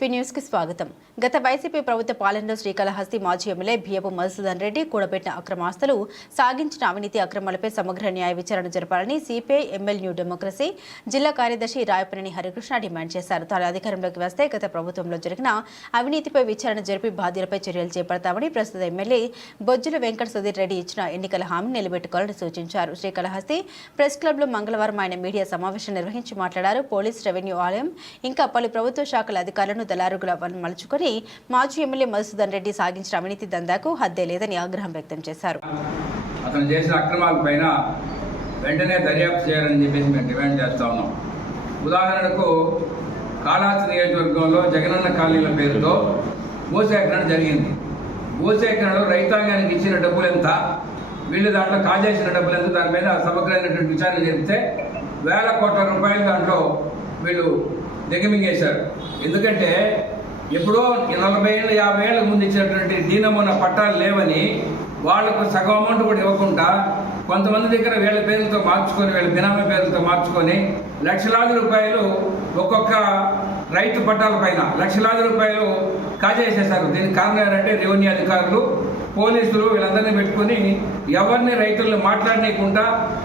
SP న్యూస్కి స్వాగతం. గత వైసీపీ ప్రభుత్వ పాలనలో శ్రీకాళహస్తి మాజీ ఎమ్మెల్యే బియ్యపు మధుసూదన్ రెడ్డి కూడబెట్టిన అక్రమాస్తులు సాగించిన అవినీతి అక్రమాలపై సమగ్ర న్యాయ విచారణ జరపాలని సిపిఐ ఎంఎల్ న్యూ డెమోక్రసీ జిల్లా కార్యదర్శి రాయపనేని హరికృష్ణ డిమాండ్ చేశారు. తాను అధికారంలోకి వస్తే గత ప్రభుత్వంలో జరిగిన అవినీతిపై విచారణ జరిపి బాధ్యులపై చర్యలు చేపడతామని ప్రస్తుత ఎమ్మెల్యే బొజ్జుల వెంకట సుధీర్ రెడ్డి ఇచ్చిన ఎన్నికల హామీని నిలబెట్టుకోవాలని సూచించారు. శ్రీకాళహస్తి ప్రెస్ క్లబ్లో మంగళవారం ఆయన మీడియా సమావేశం నిర్వహించి మాట్లాడారు. పోలీస్ రెవెన్యూ ఆలయం ఇంకా పలు ప్రభుత్వ శాఖల అధికారులను దళారుగా మలుచుకొని మాజీ ఎమ్మెల్యే మధుసూదన్ రెడ్డి సాగించిన అవినీతి దందాకు హద్దే లేదని ఆగ్రహం వ్యక్తం చేశారు. అతను చేసిన అక్రమాలపైన వెంటనే దర్యాప్తు చేయాలని చెప్పేసి మేము డిమాండ్ చేస్తా ఉన్నాం. ఉదాహరణకు కాళాస్తి నియోజకవర్గంలో జగనన్న కాలనీల పేరుతో భూసేకరణ జరిగింది. భూసేకరణలో రైతాంగానికి ఇచ్చిన డబ్బులు ఎంత? వీళ్ళు దాంట్లో కాజేసిన డబ్బులు ఎంత? దానిపైన సమగ్రమైనటువంటి విచారణ జరిపితే వేల కోట్ల రూపాయలు దాంట్లో వీళ్ళు దిగమింగేశారు. ఎందుకంటే ఎప్పుడో నలభై ఏళ్ళు యాభై ఏళ్ళకు ముందు ఇచ్చినటువంటి దీనమున పట్టాలు లేవని వాళ్ళకు సగం అమౌంట్ కూడా ఇవ్వకుండా కొంతమంది దగ్గర వీళ్ళ పేర్లతో మార్చుకొని వీళ్ళ బినామీ పేర్లతో మార్చుకొని లక్షలాది రూపాయలు ఒక్కొక్క రైతు పట్టాల పైన లక్షలాది రూపాయలు కాజేసేశారు. దీనికి కారణం ఏంటంటే రెవెన్యూ అధికారులు పోలీసులు వీళ్ళందరినీ పెట్టుకొని ఎవరిని రైతులను మాట్లాడనీయకుండా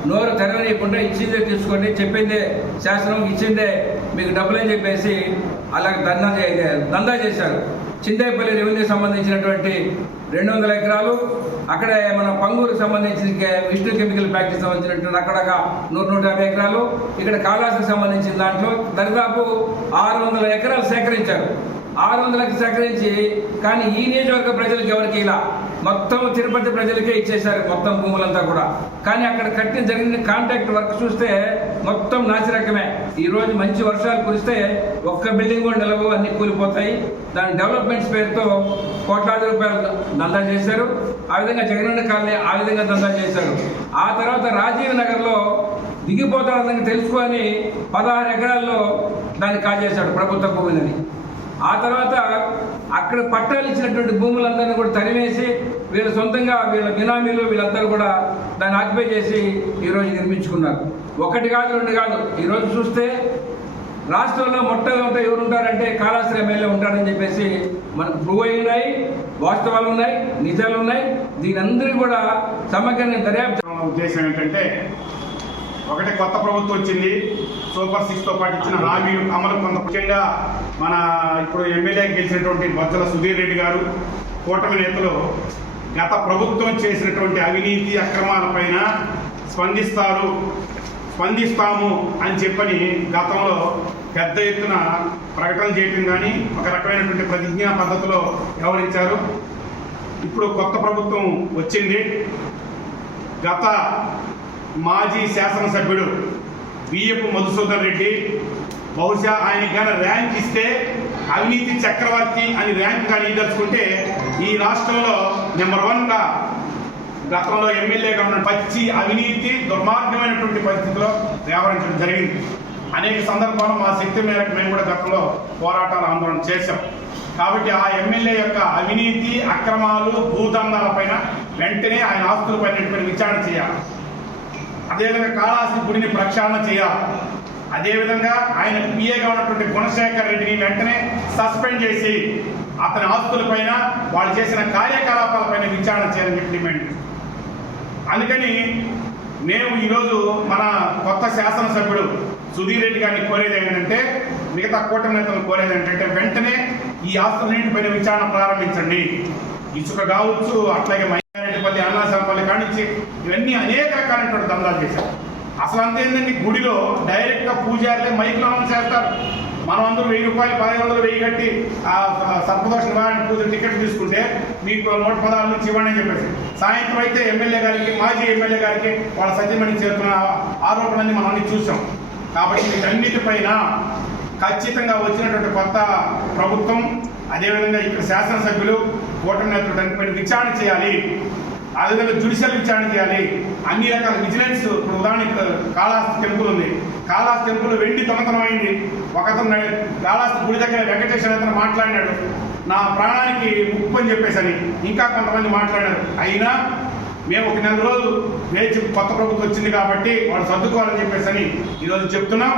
నోరు తెరవనీయకుండా ఇచ్చిందే తీసుకోండి చెప్పిందే శాసనం ఇచ్చిందే మీకు డబ్బులని చెప్పేసి అలా దందా దందా చేశారు. చింతేపల్లి రెవెన్యూ సంబంధించినటువంటి రెండు వందల ఎకరాలు అక్కడ మన పంగూరుకు సంబంధించిన విష్ణు కెమికల్ ఫ్యాక్టరీ సంబంధించినటువంటి అక్కడ నూట నూట యాభై ఎకరాలు ఇక్కడ కాళాస్తికి సంబంధించిన దాంట్లో దరిదాపు ఆరు వందల ఎకరాలు సేకరించారు. ఆరు వందలకు సేకరించి కానీ ఈ నియోజకవర్గ ప్రజలకు ఎవరికి ఇలా? మొత్తం తిరుపతి ప్రజలకే ఇచ్చేశారు మొత్తం భూములంతా కూడా. కానీ అక్కడ కట్టిన జరిగిన కాంట్రాక్ట్ వర్క్ చూస్తే మొత్తం నాసిరకమే. ఈ రోజు మంచి వర్షాలు కురిస్తే ఒక్క బిల్డింగ్ కూడా నిలవు అన్ని కూలిపోతాయి. దాని డెవలప్మెంట్స్ పేరుతో కోట్లాది రూపాయలు దందా చేశారు. ఆ విధంగా జగనన్న కాలనీ ఆ విధంగా దందా చేశారు. ఆ తర్వాత రాజీవ్ నగర్లో దిగిపోతాడని తెలుసుకొని పదహారు ఎకరాల్లో దాన్ని కాజేశాడు ప్రభుత్వ భూమిని ఆ తర్వాత అక్కడ పట్టాలు ఇచ్చినటువంటి భూములందరినీ కూడా తరివేసి వీళ్ళ సొంతంగా వీళ్ళ బినామీలు వీళ్ళందరూ కూడా దాన్ని ఆక్యుపై చేసి ఈరోజు నిర్మించుకున్నారు. ఒకటి కాదు రెండు కాదు. ఈరోజు చూస్తే రాష్ట్రంలో మొట్టమొదట ఎవరు ఉంటారంటే కాళాశ్రీ ఎమ్మెల్యే ఉంటాడని చెప్పేసి మనకు ప్రూవ్ అయి ఉన్నాయి వాస్తవాలు ఉన్నాయి నిజాలు ఉన్నాయి. దీని అందరికీ కూడా సమగ్రంగా దర్యాప్తు ఉద్దేశం ఏంటంటే ఒకటి కొత్త ప్రభుత్వం వచ్చింది. సూపర్ సిక్స్తో పాటు ఇచ్చిన హామీలు అమలు కొంత ముఖ్యంగా మన ఇప్పుడు ఎమ్మెల్యే గెలిచినటువంటి బొజ్జల సుధీర్ రెడ్డి గారు కూటమి నేతలు గత ప్రభుత్వం చేసినటువంటి అవినీతి అక్రమాలపైన స్పందిస్తారు స్పందిస్తాము అని చెప్పని గతంలో పెద్ద ఎత్తున ప్రకటన చేయటం కానీ ఒక రకమైనటువంటి ప్రతిజ్ఞా పద్ధతిలో వ్యవహరించారు. ఇప్పుడు కొత్త ప్రభుత్వం వచ్చింది. గత మాజీ శాసనసభ్యుడు బియ్యపు మధుసూదన్ రెడ్డి బహుశా ఆయన కానీ ర్యాంక్ ఇస్తే అవినీతి చక్రవర్తి అని ర్యాంక్ కానీ తెలుసుకుంటే ఈ రాష్ట్రంలో నెంబర్ వన్గా గతంలో ఎమ్మెల్యేగా ఉన్న పచ్చి అవినీతి దుర్మార్గమైనటువంటి పరిస్థితిలో వ్యవహరించడం జరిగింది. అనేక సందర్భాల్లో మా శక్తి మేరకు మేము కూడా గతంలో పోరాటాలు ఆందోళన చేశాం. కాబట్టి ఆ ఎమ్మెల్యే యొక్క అవినీతి అక్రమాలు భూదందాలపైన వెంటనే ఆయన ఆస్తులపైనటువంటి విచారణ చేయాలి. అదేవిధంగా కాళాస్తి గుడిని ప్రక్షాళన చేయాలి. అదేవిధంగా ఆయన పిఏగా ఉన్నటువంటి గుణశేఖర్ రెడ్డిని వెంటనే సస్పెండ్ చేసి అతని ఆస్తులపైన వాళ్ళు చేసిన కార్యకలాపాలపైన విచారణ చేయాలని చెప్పి డిమాండ్ అందుకని మేము ఈరోజు మన కొత్త శాసనసభ్యుడు సుధీర్ రెడ్డి గారిని కోరేది ఏంటంటే మిగతా కూటమి నేతలు కోరేది ఏంటంటే వెంటనే ఈ ఆస్తులన్నింటిపైన విచారణ ప్రారంభించండి. ఇసుక కావచ్చు అట్లాగే మైనారెడ్డిపల్లి అన్నాసంపల్లి కానించి ఇవన్నీ అనేక రకాలైనటువంటి దందాలు చేశారు. అసలు అంతేందండి గుడిలో డైరెక్ట్గా పూజారులే మైక్ అనౌన్స్ చేస్తారు. మనం అందరూ వెయ్యి రూపాయలు పదిహేను వందలు వెయ్యి కట్టి సర్పదోష నివారణ పూజ టికెట్ తీసుకుంటే మీకు నూట పదహారు నుంచి ఇవ్వండి అని చెప్పేసి. సాయంత్రం అయితే ఎమ్మెల్యే గారికి మాజీ ఎమ్మెల్యే గారికి వాళ్ళ సత్యమణి చేరుతున్న ఆరోపణలన్నీ మనం అన్ని చూసాం. కాబట్టి వీటన్నిటిపైన ఖచ్చితంగా వచ్చినటువంటి కొత్త ప్రభుత్వం అదేవిధంగా ఇక్కడ శాసనసభ్యులు ఓటమి నేతలు దానిపైన విచారణ చేయాలి. ఆ విధంగా జ్యుడిషియల్ విచారణ చేయాలి. అన్ని రకాల విజిలెన్స్ ఇప్పుడు ఉదాహరణకి కాళాస్తి టెంపుల్ ఉంది. కాళాస్తి టెంపుల్ వెండి దొంగతనమైంది ఒకతను కాళహస్తి కాళాస్తి గుడి దగ్గర వెంకటేశ్వర అతను మాట్లాడినాడు. నా ప్రాణానికి ముప్పు అని చెప్పేసి ఇంకా కొంతమంది మాట్లాడారు అయినా మేము ఒక నెల రోజులు వేచి కొత్త ప్రభుత్వం వచ్చింది కాబట్టి వాళ్ళు సర్దుకోవాలని చెప్పేసి అని ఈరోజు చెప్తున్నాం.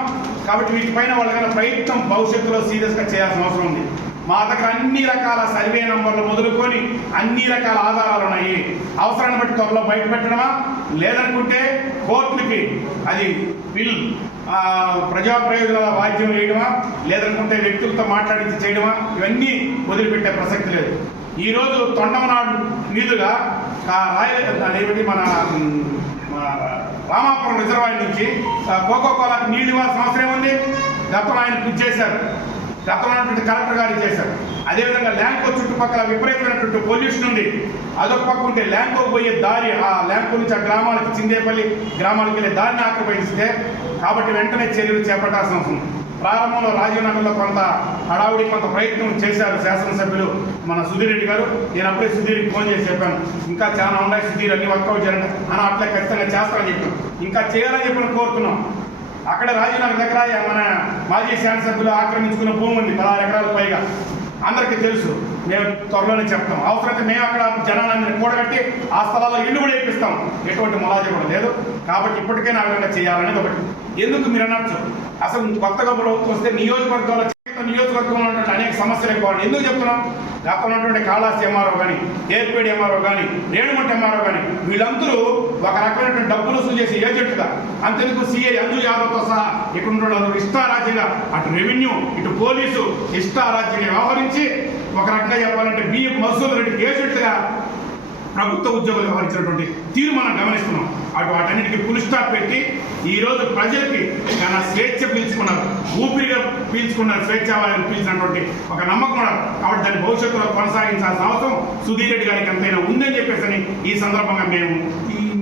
కాబట్టి వీటిపైన వాళ్ళకైనా ప్రయత్నం భవిష్యత్తులో సీరియస్గా చేయాల్సిన అవసరం ఉంది. మా దగ్గర అన్ని రకాల సర్వే నంబర్లు మొదలుకొని అన్ని రకాల ఆధారాలు ఉన్నాయి. అవసరాన్ని బట్టి త్వరలో బయట పెట్టడమా? లేదనుకుంటే కోర్టులకి అది బిల్ ప్రజా ప్రయోజనాల వాద్యం వేయడమా? లేదనుకుంటే వ్యక్తులతో మాట్లాడించి చేయడమా? ఇవన్నీ వదిలిపెట్టే ప్రసక్తి లేదు. ఈ రోజు తొండమనాడు మీదుగా ఆ అదేమిటి మన రామాపురం రిజర్వాయర్ నుంచి కోకోకోలా కోకో కోలాకి నీళ్ళు ఇవ్వాల్సిన అవసరం ఉంది గతంలో ఆయన కృషి చేశారు. గతంలో కలెక్టర్ గారు చేశారు. అదేవిధంగా ల్యాంకో చుట్టుపక్కల విపరీతమైనటువంటి పొల్యూషన్ ఉంది. అదొక పక్క ఉంటే ల్యాంకో పోయే దారి ఆ ల్యాంకో నుంచి ఆ గ్రామాలకి చిందేపల్లి గ్రామాలకు వెళ్ళే దారిని ఆక్రమిస్తే కాబట్టి వెంటనే చర్యలు చేపట్టాల్సిన అవసరం ప్రారంభంలో రాజీవ్ నగర్లో కొంత హడావుడి కొంత ప్రయత్నం చేశారు శాసనసభ్యులు మన సుధీర్ రెడ్డి గారు. నేను అప్పుడే సుధీర్కి ఫోన్ చేసి చెప్పాను. ఇంకా చాలా ఉన్నాయి సుధీర్ అన్ని వర్కౌట్ చేయాలంటే. అన్న అట్లే ఖచ్చితంగా చేస్తామని చెప్పాను. ఇంకా చేయాలని చెప్పని కోరుతున్నాం. అక్కడ రాజీనామ దగ్గర మన మాజీ శాసనసభ్యులు ఆక్రమించుకున్న భూమి ఉంది పదహారు ఎకరాల పైగా. అందరికీ తెలుసు మేము త్వరలోనే చెప్తాం. అవసరమైతే మేము అక్కడ జనాలందరినీ కూడగట్టి ఆ స్థలాల్లో ఇల్లు కూడా ఇప్పిస్తాం ఎటువంటి మొలాజీ కూడా లేదు. కాబట్టి ఇప్పటికైనా ఆ విధంగా చేయాలనేది ఒకటి. ఎందుకు మీరు అనొచ్చు? అసలు కొత్తగా ప్రభుత్వం వస్తే నియోజకవర్గంలో నియోజకవర్గంలో ఉన్నటువంటి అనేక సమస్యలు ఎక్కువ. ఎందుకు చెప్తున్నాం గతంలో ఉన్నటువంటి కాళాస్తి ఎంఆర్ఓ కానీ ఏర్పేడి ఎంఆర్ఓ కానీ రేణుగుంట ఎంఆర్ఓ కానీ వీళ్ళందరూ ఒక రకమైనటువంటి డబ్బులు వసూలు చేసే ఏజెంట్గా అంతేందుకు సిఐ అంజు యాదవ్తో సహా ఇక్కడ ఉన్న ఇష్టారాజ్యంగా అటు రెవెన్యూ ఇటు పోలీసు ఇష్టారాజ్యంగా వ్యవహరించి ఒక రకంగా చెప్పాలంటే బియ్యం మసూద్ రెడ్డికి ఏజెంట్గా ప్రభుత్వ ఉద్యోగులు వ్యవహరించినటువంటి తీరు మనం గమనిస్తున్నాం. అటు వాటన్నిటికీ పులి స్టాప్ పెట్టి ఈ రోజు ప్రజలకి తన స్వేచ్ఛ పీల్చుకున్నారు. ఊపిరిగా పీల్చుకున్నారు స్వేచ్ఛ వారిని పీల్చినటువంటి ఒక నమ్మకం ఉన్నారు కాబట్టి దాన్ని భవిష్యత్తులో కొనసాగించాల్సిన అవసరం. సుధీర్ రెడ్డి గారికి ఎంతైనా ఉందని చెప్పేసి ఈ సందర్భంగా మేము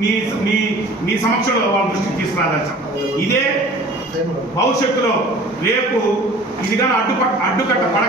మీ మీ మీ సమక్షంలో వాళ్ళ దృష్టికి తీసుకురాదాం ఇదే భవిష్యత్తులో రేపు ఇదిగా అడ్డుప అడ్డుకట్ట పడ